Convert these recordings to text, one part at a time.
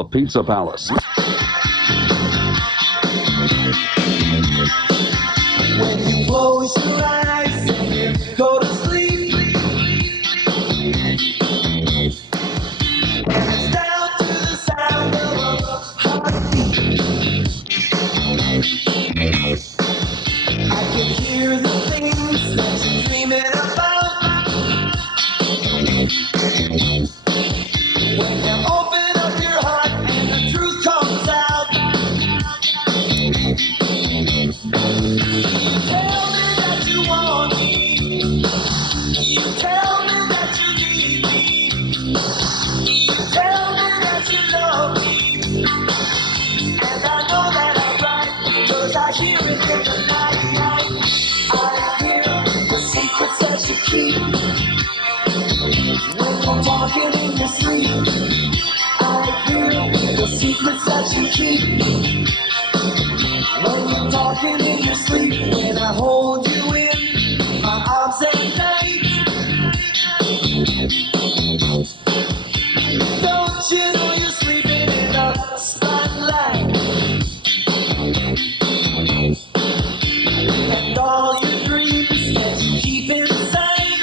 the Pizza Palace. When you close your eyes and you go to sleep, and it's down to the sound of a heartbeat. I can hear the things that you're dreaming about. When you open up your heart and the truth comes out. You tell me that you want me. You tell me that you need me. You tell me that you love me. And I know that I'm right, 'cause I hear it in the night. I hear the secrets that you keep. When you're talking in your sleep, I hear the secrets that you keep. When you're talking in your sleep, when I hold you in my arms at night. Don't you know you're sleeping in the spotlight? And all your dreams that you keep inside.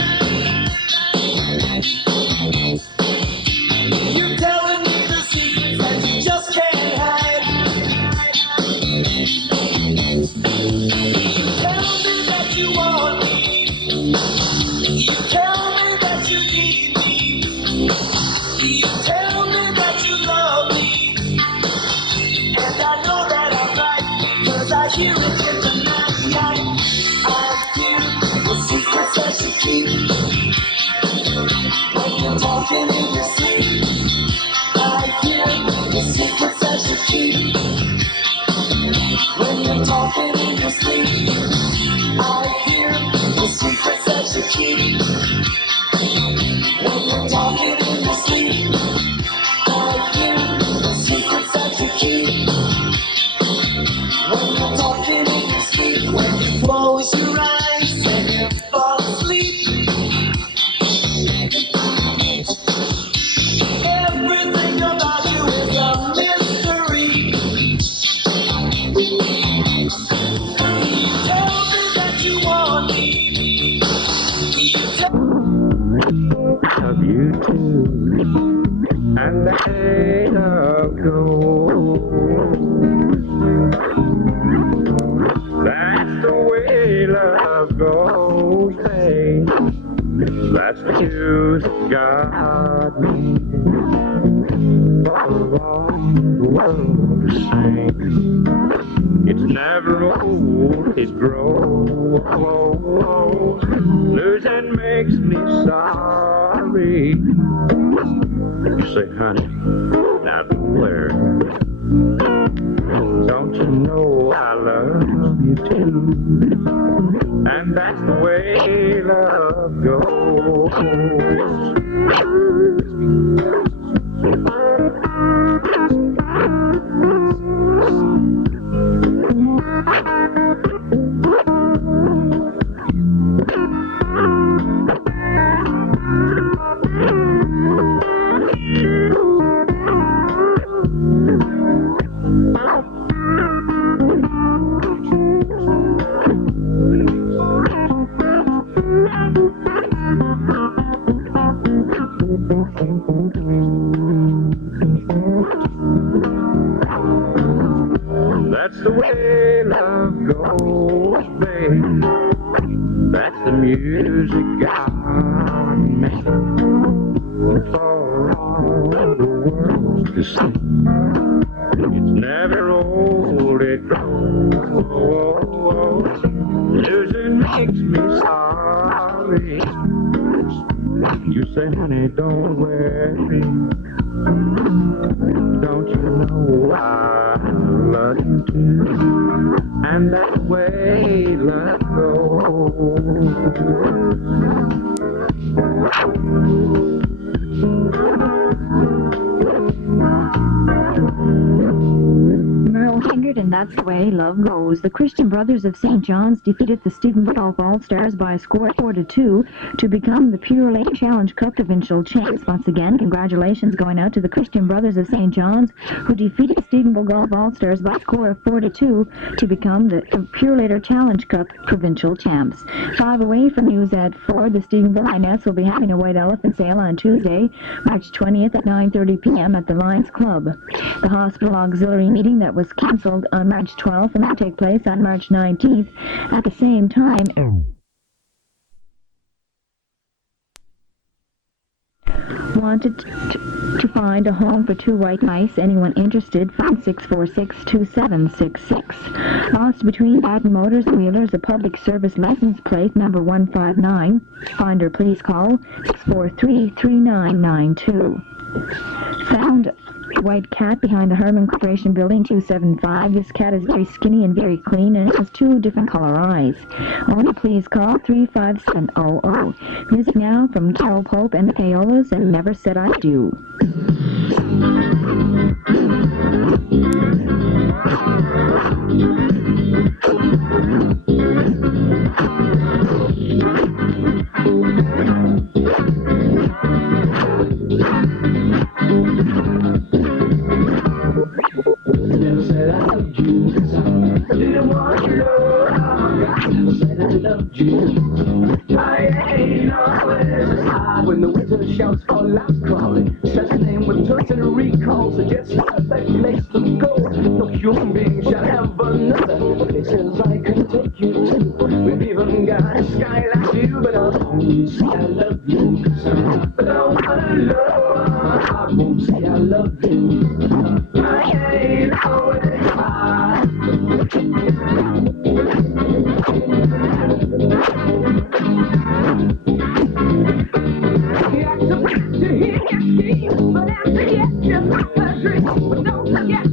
You're telling me the secrets that you just can't hide. You tell me that you want me. You tell me that you need me. You tell me that you love me. And I know that I'm right, 'cause I hear it in the night. I hear the secrets that you keep. When you're talking in your sleep, I hear the secrets that you keep. When you're talking in your sleep, I hear the secrets that you keep. When you're talking in your sleep, I hear the secrets that you keep. When you're talking in your sleep, when you close your eyes and you fall asleep. Everything about you is a mystery. You tell me that you want me. You tell Of you too, and the hate of gold. That's the way love goes, babe. That's the music God made for all the world to sing. It's never old, it grows. Losing makes me sorry. You say, honey, now where? Don't you know I love you too? And that's the way love goes. That's the way love goes, babe. That's the music God made for all the world to see. It's never old, it grows. Losing makes me sorry. You say, honey, don't worry. Don't you know I love you too? And that's the way love goes. Merle, Haggard, and that's the way love goes. The Christian Brothers of St. John's defeated the Stephenville Golf All-Stars by a score of 4-2 to become the Pure Lake Challenge Cup provincial champs. Once again, congratulations going out to the Christian Brothers of St. John's, who defeated the Stephenville Golf All-Stars by a score of 4-2 to become the Pure Lake Challenge Cup provincial champs. 5 away from news at 4, the Stephenville Lionettes will be having a white elephant sale on Tuesday, March 20th at 9:30 p.m. at the Lions Club. The hospital auxiliary meeting that was cancelled on March 12th will now take place on March 19th at the same time. Wanted to find a home for 2 white mice. Anyone interested? Phone 646-2766. Lost between Baton Motors and Wheelers, a public service license plate number 159. Finder, please call 643-3992. Found a white cat behind the Herman Corporation Building 275. This cat is very skinny and very clean, and it has 2 different color eyes. Owner, please call 35700. Music now from Carole Pope and the Payolas and Never Said I Do. Never said I loved you, 'cause I didn't want to know. Never said I loved you. I ain't always high when the winter shouts for loud calling. Says the name with touch and recall, suggests a perfect place to go. No human being shall have another places I can take you to. We've even got a sky like you, but I won't say I love you, 'cause I don't wanna know. I won't say I love you. I ain't always high. But after yes, you're not a dream. But don't forget,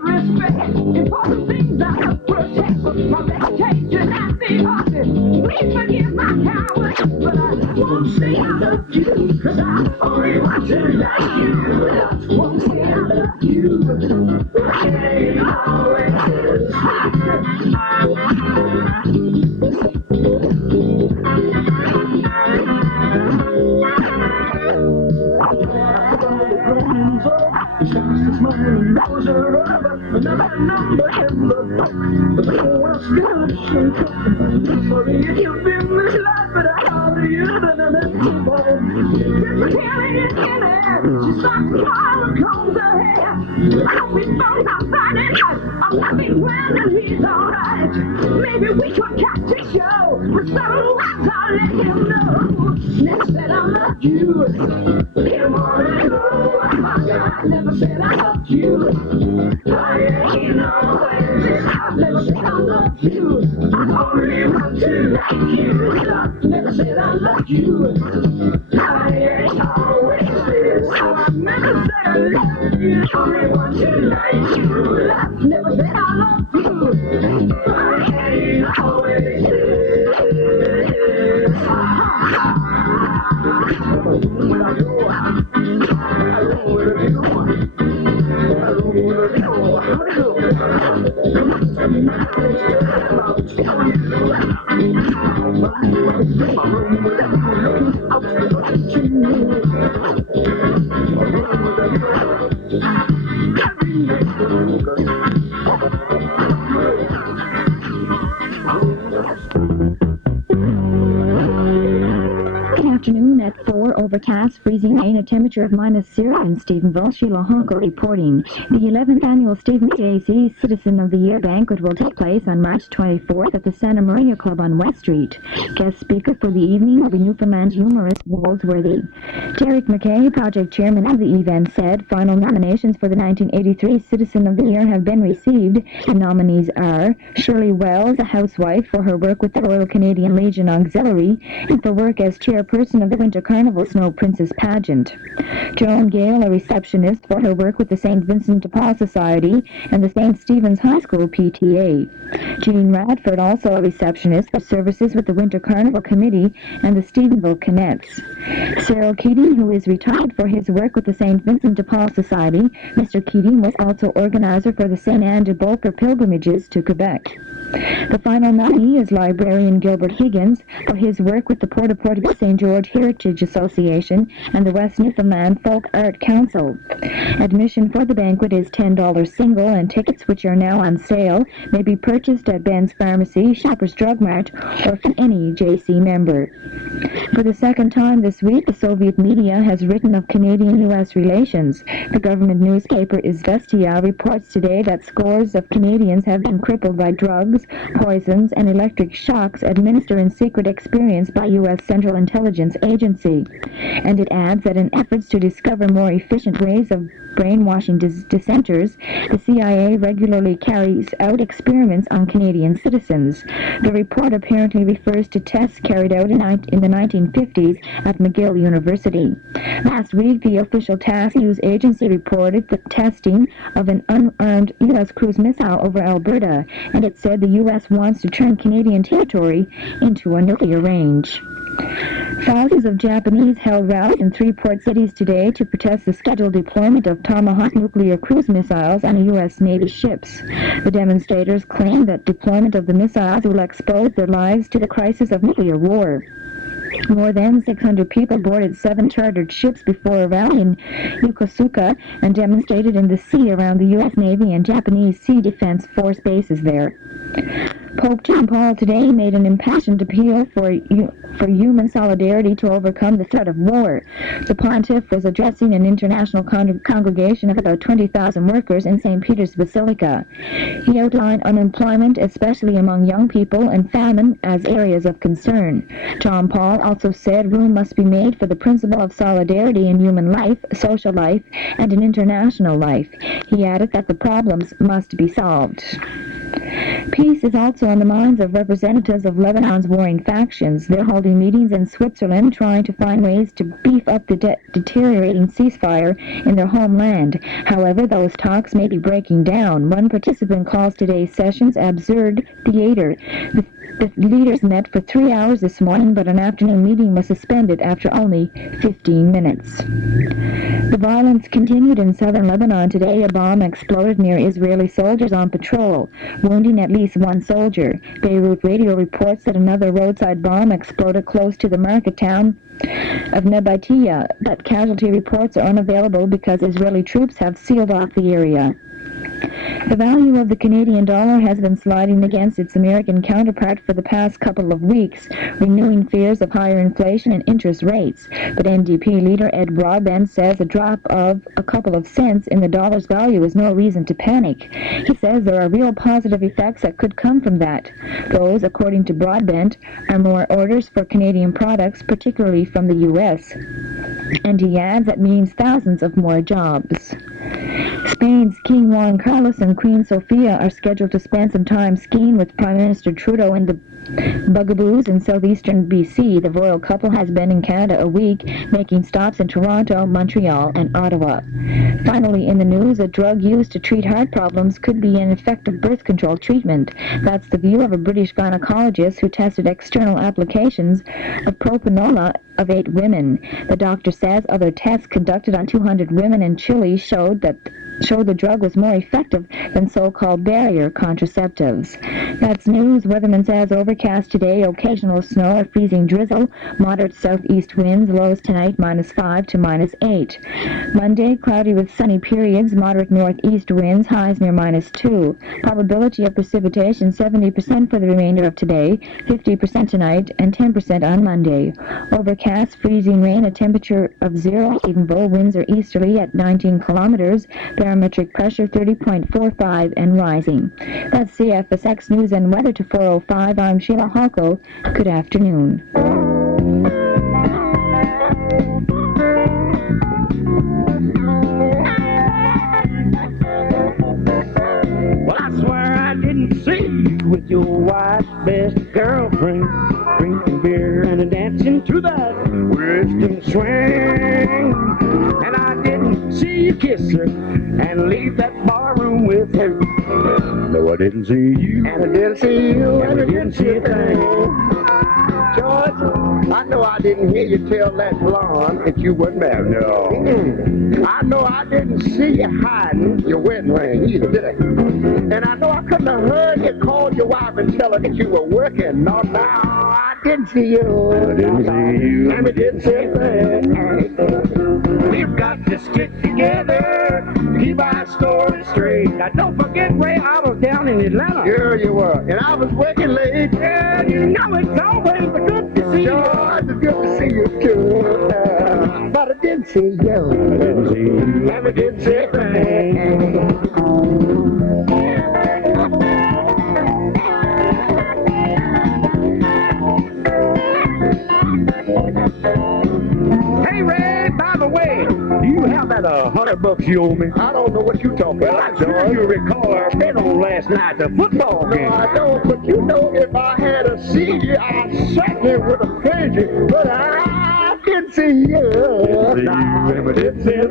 respect. Important things I must protect. My reputation and the artist. Please forgive my cowardice, but I won't say I love you, 'cause I only want to like you. I won't say I love you. I ain't always another number in the book. But no one's got it. Sorry if you've been misled, but I hardly you than an anybody. Just killing it in there. She starts to call and combs her hair. I'll be phone on Friday night. I'm loving when he's alright. Maybe we could catch a show. With some words I'll let him know. Never said I loved you. Come on and go. I never said I loved you. I ain't always. I've never said I loved you. I only want to like you. Never said I loved you. I ain't always this. I've never said I loved you. I only want to like you. Never said I loved you. I ain't always this. When I go out, I roll with a big one. I roll with a big one. I'll tell you. My room with a room. I'll tell you. Good afternoon at 4, overcast, freezing rain, a temperature of -0 in Stephenville. Sheila Honker reporting. The 11th annual Stephen J.C. Citizen of the Year banquet will take place on March 24th at the Santa Maria Club on West Street. Guest speaker for the evening will be Newfoundland's humorist Waldsworthy. Derek McKay, project chairman of the event, said final nominations for the 1983 Citizen of the Year have been received. The nominees are Shirley Wells, a housewife, for her work with the Royal Canadian Legion Auxiliary and for work as chairperson of the Winter Carnival Snow National Princess Pageant. Joan Gale, a receptionist for her work with the St. Vincent de Paul Society and the St. Stephen's High School PTA. Jean Radford, also a receptionist for services with the Winter Carnival Committee and the Stephenville Canettes. Cyril Keating, who is retired for his work with the St. Vincent de Paul Society. Mr. Keating was also organizer for the St. Anne de Beaupre pilgrimages to Quebec. The final nominee is librarian Gilbert Higgins for his work with the Port au Port St. George Heritage Association and the West Newfoundland Folk Art Council. Admission for the banquet is $10 single, and tickets, which are now on sale, may be purchased at Ben's Pharmacy, Shoppers Drug Mart, or from any JC member. For the second time this week, the Soviet media has written of Canadian-U.S. relations. The government newspaper Izvestia reports today that scores of Canadians have been crippled by drugs, poisons, and electric shocks administered in secret experience by U.S. Central Intelligence Agency. And it adds that in efforts to discover more efficient ways of brainwashing dissenters, the CIA regularly carries out experiments on Canadian citizens. The report apparently refers to tests carried out in the 1950s at McGill University. Last week, the official task news agency reported the testing of an unarmed U.S. cruise missile over Alberta, and it said the U.S. wants to turn Canadian territory into a nuclear range. Thousands of Japanese held rallies in 3 port cities today to protest the scheduled deployment of Tomahawk nuclear cruise missiles on U.S. Navy ships. The demonstrators claim that deployment of the missiles will expose their lives to the crisis of nuclear war. More than 600 people boarded 7 chartered ships before a rally in Yokosuka and demonstrated in the sea around the U.S. Navy and Japanese Sea Defense Force bases there. Pope John Paul today made an impassioned appeal for human solidarity to overcome the threat of war. The pontiff was addressing an international congregation of about 20,000 workers in St. Peter's Basilica. He outlined unemployment, especially among young people, and famine as areas of concern. John Paul also said room must be made for the principle of solidarity in human life, social life, and in international life. He added that the problems must be solved. Peace is also on the minds of representatives of Lebanon's warring factions. They're holding meetings in Switzerland trying to find ways to beef up the deteriorating ceasefire in their homeland. However, those talks may be breaking down. One participant calls today's sessions absurd theater. The leaders met for 3 hours this morning, but an afternoon meeting was suspended after only 15 minutes. The violence continued in southern Lebanon today. A bomb exploded near Israeli soldiers on patrol, wounding at least 1 soldier. Beirut radio reports that another roadside bomb exploded close to the market town of Nabatiya, but casualty reports are unavailable because Israeli troops have sealed off the area. The value of the Canadian dollar has been sliding against its American counterpart for the past couple of weeks, renewing fears of higher inflation and interest rates. But NDP leader Ed Broadbent says a drop of a couple of cents in the dollar's value is no reason to panic. He says there are real positive effects that could come from that. Those, according to Broadbent, are more orders for Canadian products, particularly from the U.S. And he adds that means thousands of more jobs. Spain's King Juan Carlos and Queen Sofia are scheduled to spend some time skiing with Prime Minister Trudeau in the Bugaboos in southeastern BC. The royal couple has been in Canada a week, making stops in Toronto, Montreal, and Ottawa. Finally, in the news, a drug used to treat heart problems could be an effective birth control treatment. That's the view of a British gynecologist who tested external applications of Payola of 8 women. The doctor says other tests conducted on 200 women in Chile showed the drug was more effective than so-called barrier contraceptives. That's news. Weatherman says overcast today, occasional snow or freezing drizzle, moderate southeast winds, lows tonight -5 to -8. Monday, cloudy with sunny periods, moderate northeast winds, highs near -2. Probability of precipitation 70% for the remainder of today, 50% tonight, and 10% on Monday. Overcast, freezing rain, a temperature of 0, Stephenville, winds are easterly at 19 kilometers, barometric pressure 30.45 and rising. That's CFSX News and Weather to 4:05. I'm Sheila Halko. Good afternoon. Well, I swear I didn't see with your wife's best girlfriend, drinking beer and dancing to that western swing. And I didn't see you kiss her and leave that barroom with her. No, I didn't see you, and I didn't see you, and I didn't see a thing. George, I know I didn't hear you tell that blonde that you wasn't married. No. I know I didn't see you hiding your wedding ring either, did I? And I know I couldn't have heard you call your wife and tell her that you were working. No, I didn't see you. I didn't see you. And I didn't see a thing. We've got to stick together, keep our story straight. Now don't forget, Ray, I was down in Atlanta. Sure you were. And I was working late. Yeah, you know it's always good to see you. Sure, it's good to see you too. But I didn't see you. I didn't see you. And I didn't see a thing. Hey, Ray, by the way, do you have that $100 you owe me? I don't know what you're talking about. I'm sure you recall our bet on last night, the football game. No, I don't, but you know, if I had a seat, I certainly would have played you, but I didn't see you. I didn't see you.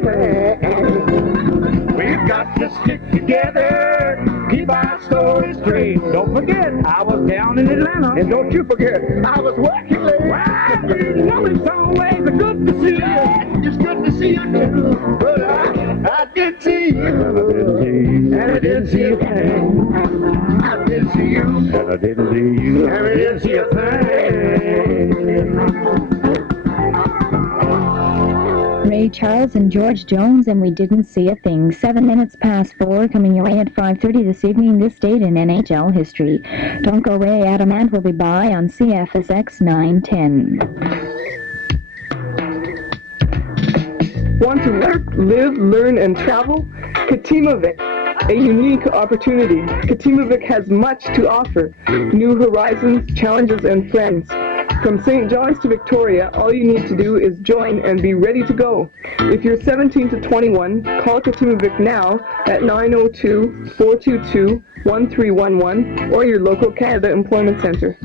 We've got to stick together, keep our story straight. Don't forget, I was down in Atlanta. And don't you forget, I was working late. Well, you know it's always good to see you. It's good to see you too. But I did see you. And I didn't see a thing. I did see you. And I didn't see you. And I didn't see a thing. Ray Charles and George Jones, and we didn't see a thing. 7 minutes past 4, coming your way at 5:30 this evening, this date in NHL history. Don't go away, Adam Ant will be by on CFSX 910. Want to work, live, learn, and travel? Katimavik, a unique opportunity. Katimavik has much to offer. New horizons, challenges, and friends. From St. John's to Victoria, all you need to do is join and be ready to go. If you're 17 to 21, call Katimavik now at 902-422-1311 or your local Canada Employment Centre.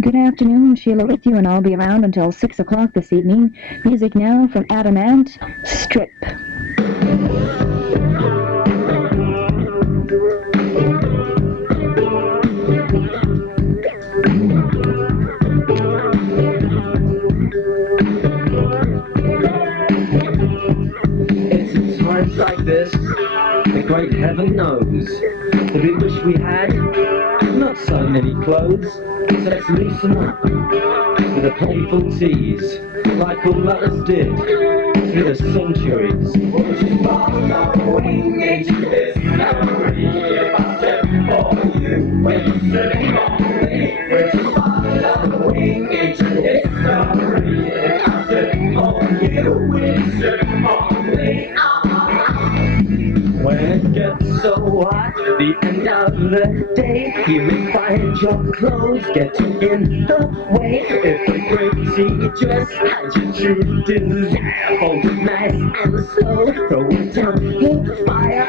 Good afternoon, Sheila with you, and I'll be around until 6 o'clock this evening. Music now from Adam Ant, Strip. Like this, the great heaven knows that we wish we had not so many clothes, so let's loosen up with a playful tease, like all others did through the centuries. Following ages, memory about it for you, wasting only, which is following ages, memory about it for you, wasting only. When it gets so hot, the end of the day, you may find your clothes getting in the way. If a pretty dress has your true desire, hold it nice and slow, throw it down in the fire.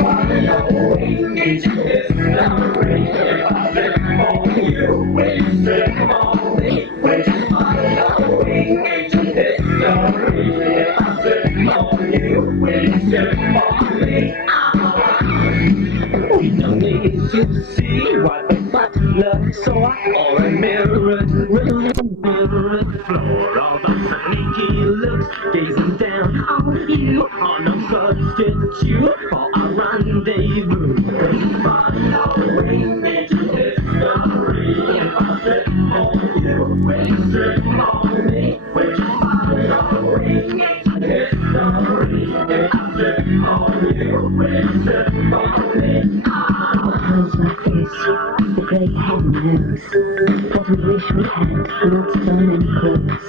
Following ages, memory about it for you, wasting only, which is following ages, memory about it for you, wasting only. We don't need to see what the butler saw or a mirrored floor. All the sneaky looks gazing down on you are no substitute for a rendezvous. Following ages, memory about it for you, wasting only, which is following ages, memory about it for you, wasting only. Clothes like this, the great had nails, but we wish we had not so many clothes.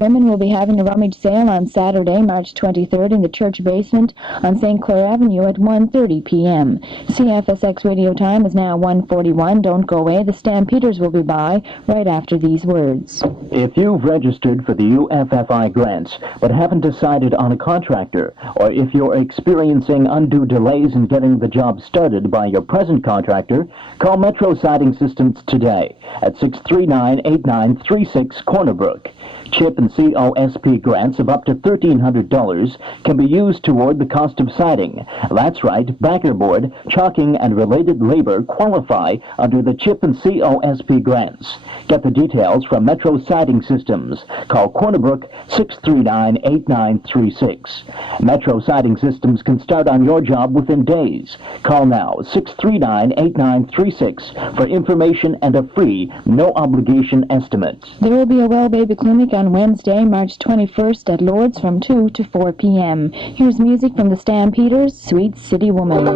Women will be having a rummage sale on Saturday, March 23rd in the church basement on St. Clair Avenue at 1:30 p.m. CFSX radio time is now 1:41. Don't go away. The Stampeders will be by right after these words. If you've registered for the UFFI grants but haven't decided on a contractor, or if you're experiencing undue delays in getting the job started by your present contractor, call Metro Siding Systems today at 639-8936 Cornerbrook. CHIP and COSP grants of up to $1,300 can be used toward the cost of siding. That's right, backerboard, chalking, and related labor qualify under the CHIP and COSP grants. Get the details from Metro Siding Systems. Call Cornerbrook 639-8936. Metro Siding Systems can start on your job within days. Call now 639-8936 for information and a free, no-obligation estimate. There will be a Well Baby Clinic on Wednesday, March 21st at Lourdes from 2 to 4 p.m. Here's music from the Stampeders, Sweet City Woman.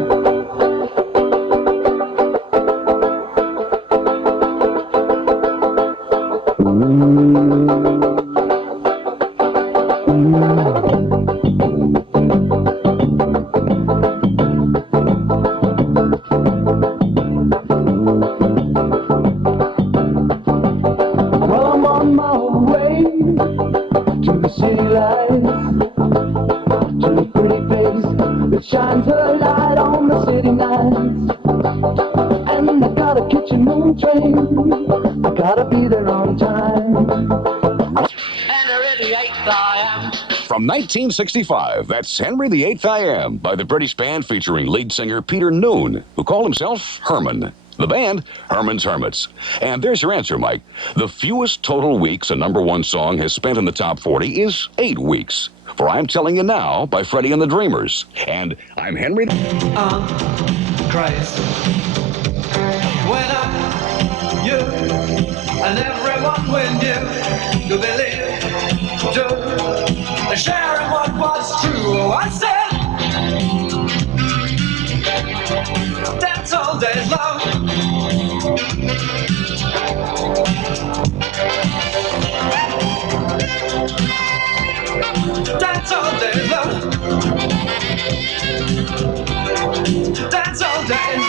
Shines a light on the city nights. And I got a kitchen moon train. I gotta be there on time. Henry VIII I am. From 1965, that's Henry VIII I Am by the British band featuring lead singer Peter Noone, who called himself Herman. The band, Herman's Hermits. And there's your answer, Mike. The fewest total weeks a number one song has spent in the top 40 is 8 weeks. For I'm Telling You Now by Freddie and the Dreamers. And I'm Henry. Christ. When you and everyone we knew to believe, to share what was true. I said, that's all there's love. That's all there's love. That's all there's.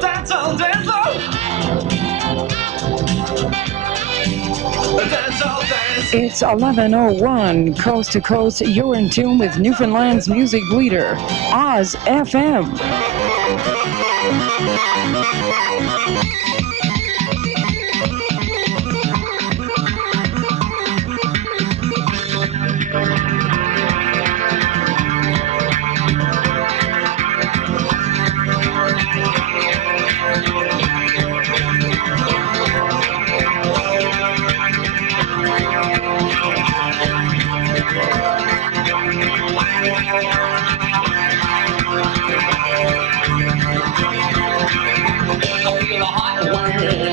That's all there's love. That's all there's. It's 11:01, coast to coast. You're in tune with Newfoundland's music leader, Oz FM.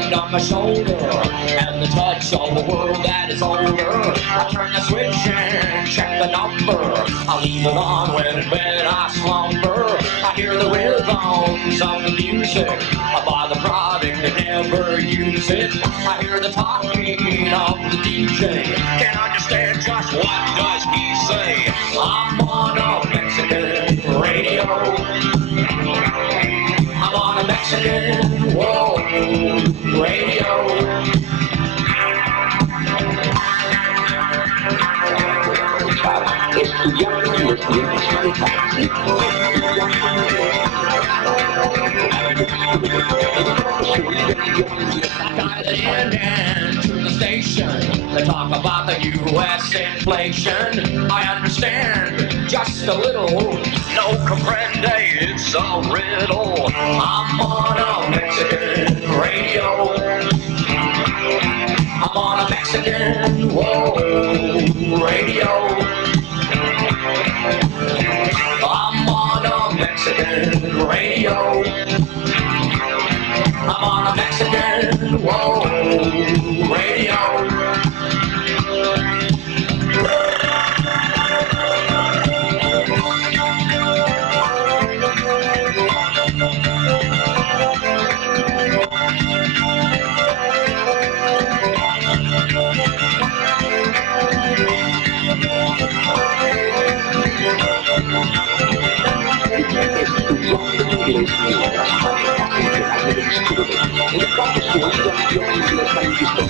On my shoulder, and the touch of the world that is older. I turn the switch and check the number. I leave it on when in bed I slumber. I hear the rhythms of the music. I buy the product and never use it. I hear the talking of the DJ. Can't understand just what does he say. I'm on a Mexican radio. I'm on a Mexican world radio. It's too young to listen to to the station. They talk about the U.S. inflation. I understand just a little. No comprende, it's a riddle. I'm on a Mexican radio. I'm on a Mexican radio. I'm on a Mexican radio. I'm on a Mexican radio.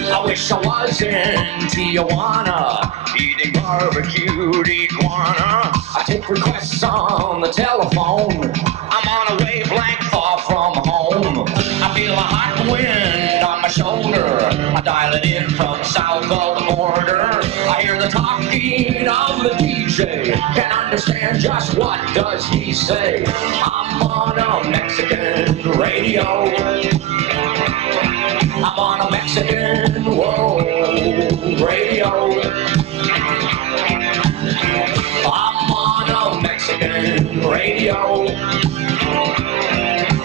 I wish I was in Tijuana, eating barbecued iguana. I take requests on the telephone. I'm on a wavelength far from home. I feel a hot wind on my shoulder. I dial it in from south of the border. I hear the talking of the DJ. Can't understand just what does he say. I'm on a Mexican radio. I'm on a Mexican, whoa, radio. I'm on a Mexican radio.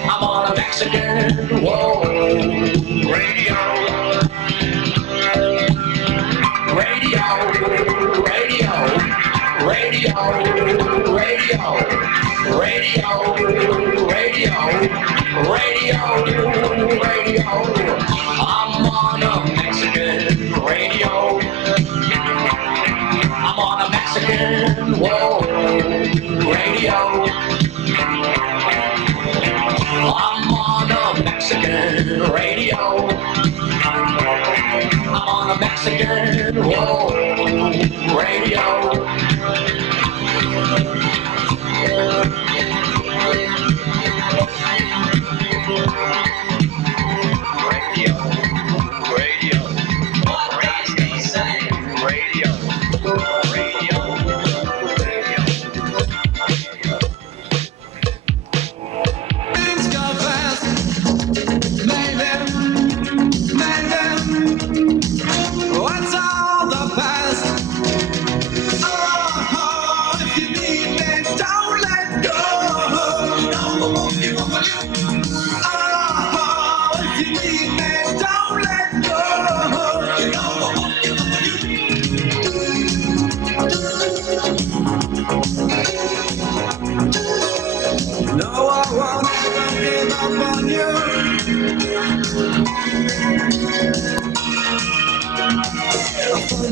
I'm on a Mexican, whoa, radio. Radio, radio, radio, radio, radio, radio, radio. I'm on a Mexican radio. I'm on a Mexican, whoa, radio. I'm on a Mexican radio. I'm on a Mexican, whoa, radio.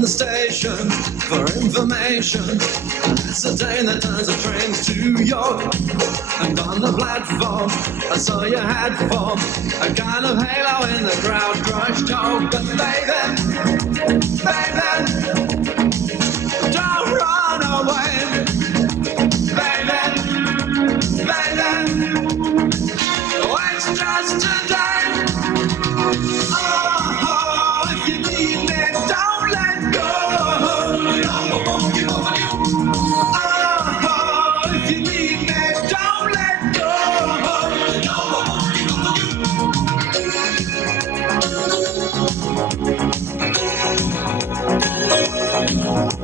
The station for information. It's the day that turns the trains to York. And on the platform, I saw your head form, a kind of halo in the crowd crushed talk. But baby, baby, don't run away. Baby, baby, it's just today. Oh, if you need me, don't let go. Oh, if you need me, don't let go.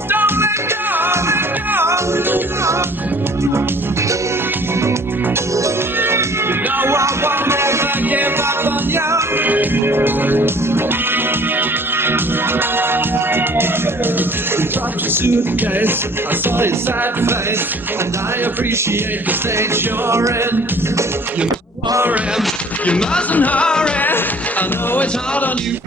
Don't let go, let go. You know I won't ever give up on you. You dropped your suitcase, I saw your sad face, and I appreciate the stage you're in. You mustn't hurry, I know it's hard on you.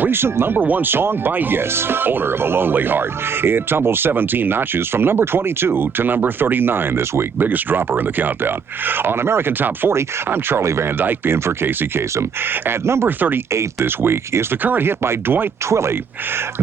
Recent #1 song by Yes, owner of A Lonely Heart. It tumbled 17 notches from number 22 to number 39 this week. Biggest dropper in the countdown. On American Top 40, I'm Charlie Van Dyke, in for Casey Kasem. At number 38 this week is the current hit by Dwight Twilley.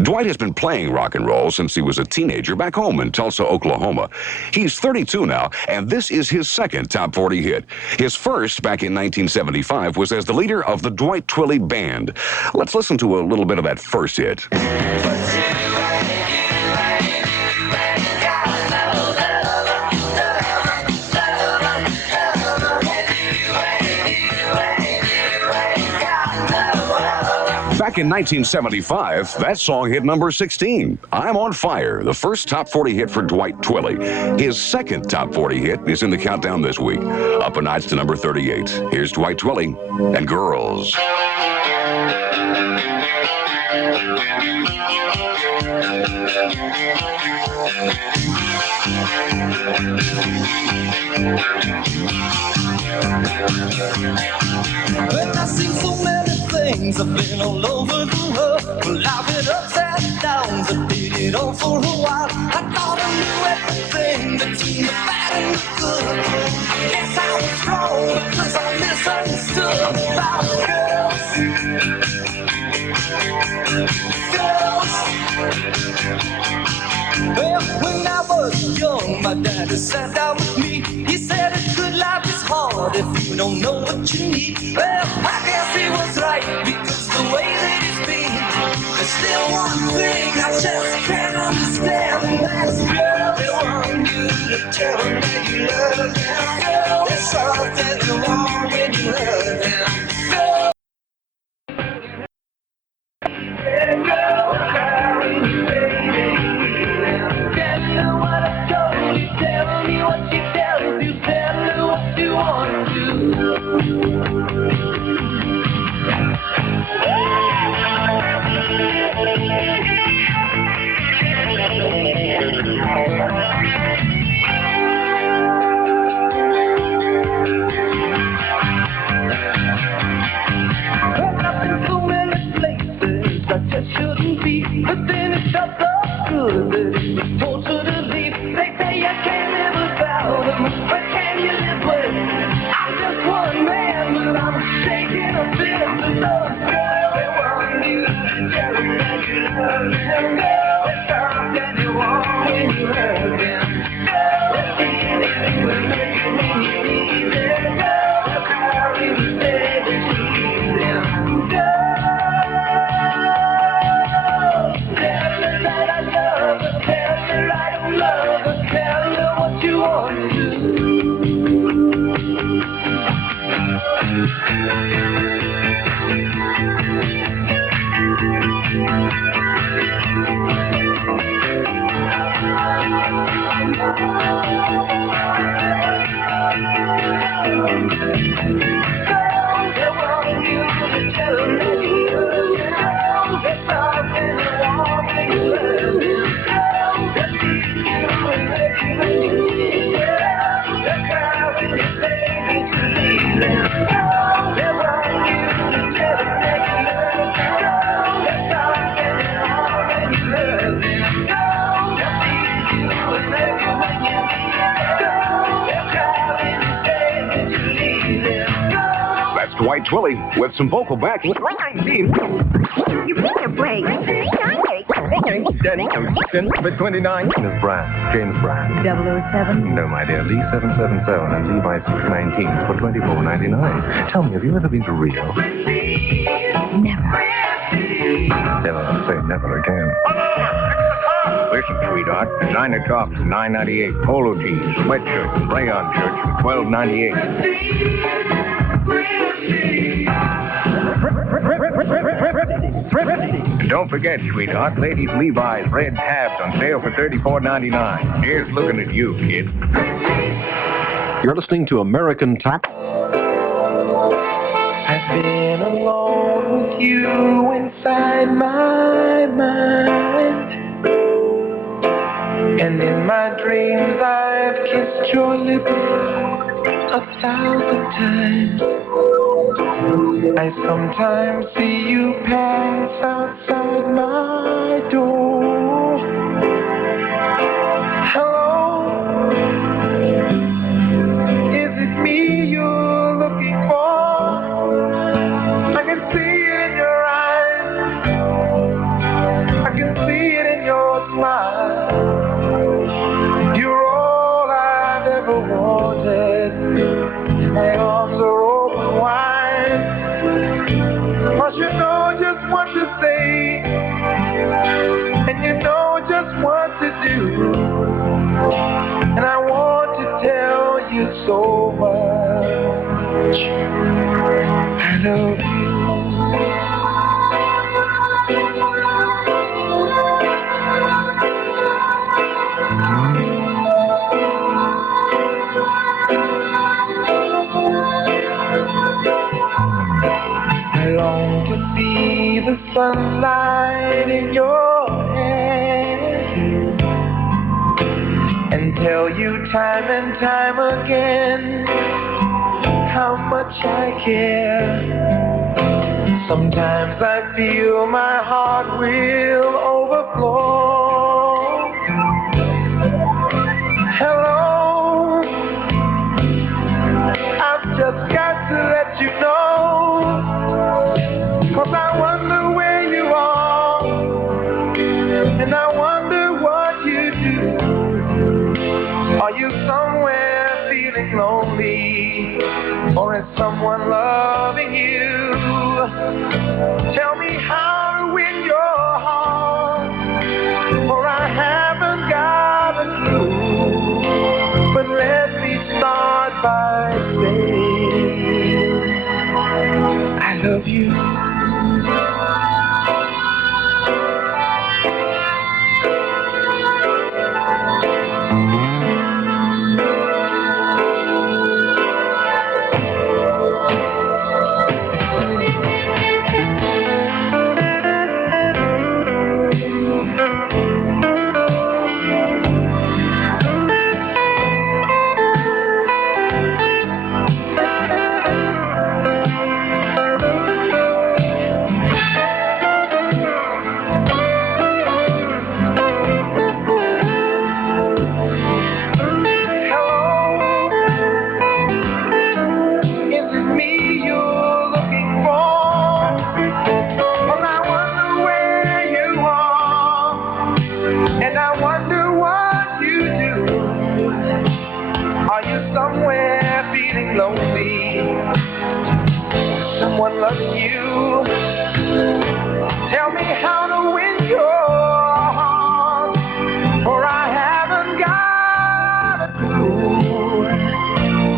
Dwight has been playing rock and roll since he was a teenager back home in Tulsa, Oklahoma. He's 32 now, and this is his second Top 40 hit. His first, back in 1975, was as the leader of the Dwight Twilley Band. Let's listen to a little bit of that first hit. Back in 1975, that song hit number 16. I'm on Fire, the first top 40 hit for Dwight Twilley. His second top 40 hit is in the countdown this week. Up a notch to number 38. Here's Dwight Twilley and Girls. Well, I've seen so many things, I've been all over the world. Well, I've been ups and downs, I did it all for a while. I thought I knew everything between the bad and the good. I guess I was wrong because I misunderstood about girls. Well, when I was young, my daddy sat down with me. He said a good life is hard if you don't know what you need. Well, I guess he was right, because the way that he's been, there's still one thing I just can't understand, and that's girls. They want you to tell them that you love them. Girl, there's something wrong when you love them. Girl. Shouldn't be, but then it felt so good that it was torture to leave. They say you can't live without them, but can you live with? I'm just one man, but I'm shaking a bit of the love. Girl, they want you to tell them that you love them. Girl, it's something you want when you hurt them. Girl, it's easy when you need them. Girl, it's hard to say that you need them. Girl, Dwight Twilley with some vocal backing. You bring a break. Number 29. Miss Brand, James Brand. 007. No, my dear, Lee 777 and Levi 619 for $24.99. Tell me, have you ever been to Rio? Never. Never say never again. Listen, sweetheart, designer tops $9.98, polo tees, sweatshirts, and rayon shirts for $12.98. And don't forget, sweetheart, ladies' Levi's red tabs on sale for $34.99. Here's looking at you, kid. You're listening to American Top. I've been alone with you inside my mind, and in my dreams I've kissed your lips 1,000 times. I sometimes see you pass outside my door. Hello, is it me you're looking for? I can see it in your eyes, I can see it in your smile. You're all I've ever wanted, my arms are open wide. But you know just what to say, and you know just what to do, and I want to tell you so much I love you. long to see the sunlight in your hair and tell you time and time again how much I care. Sometimes I feel my heart will overflow. Hello, I've just got to let you know, 'cause I wonder where you are, and I wonder what you do. Are you somewhere feeling lonely, or is someone loving you? Tell me how to win your heart, for I haven't got a clue. But let me start by saying I love you. Someone loves you. Tell me how to win your heart, for I haven't got a clue.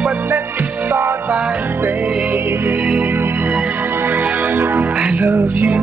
But let me start by saying I love you.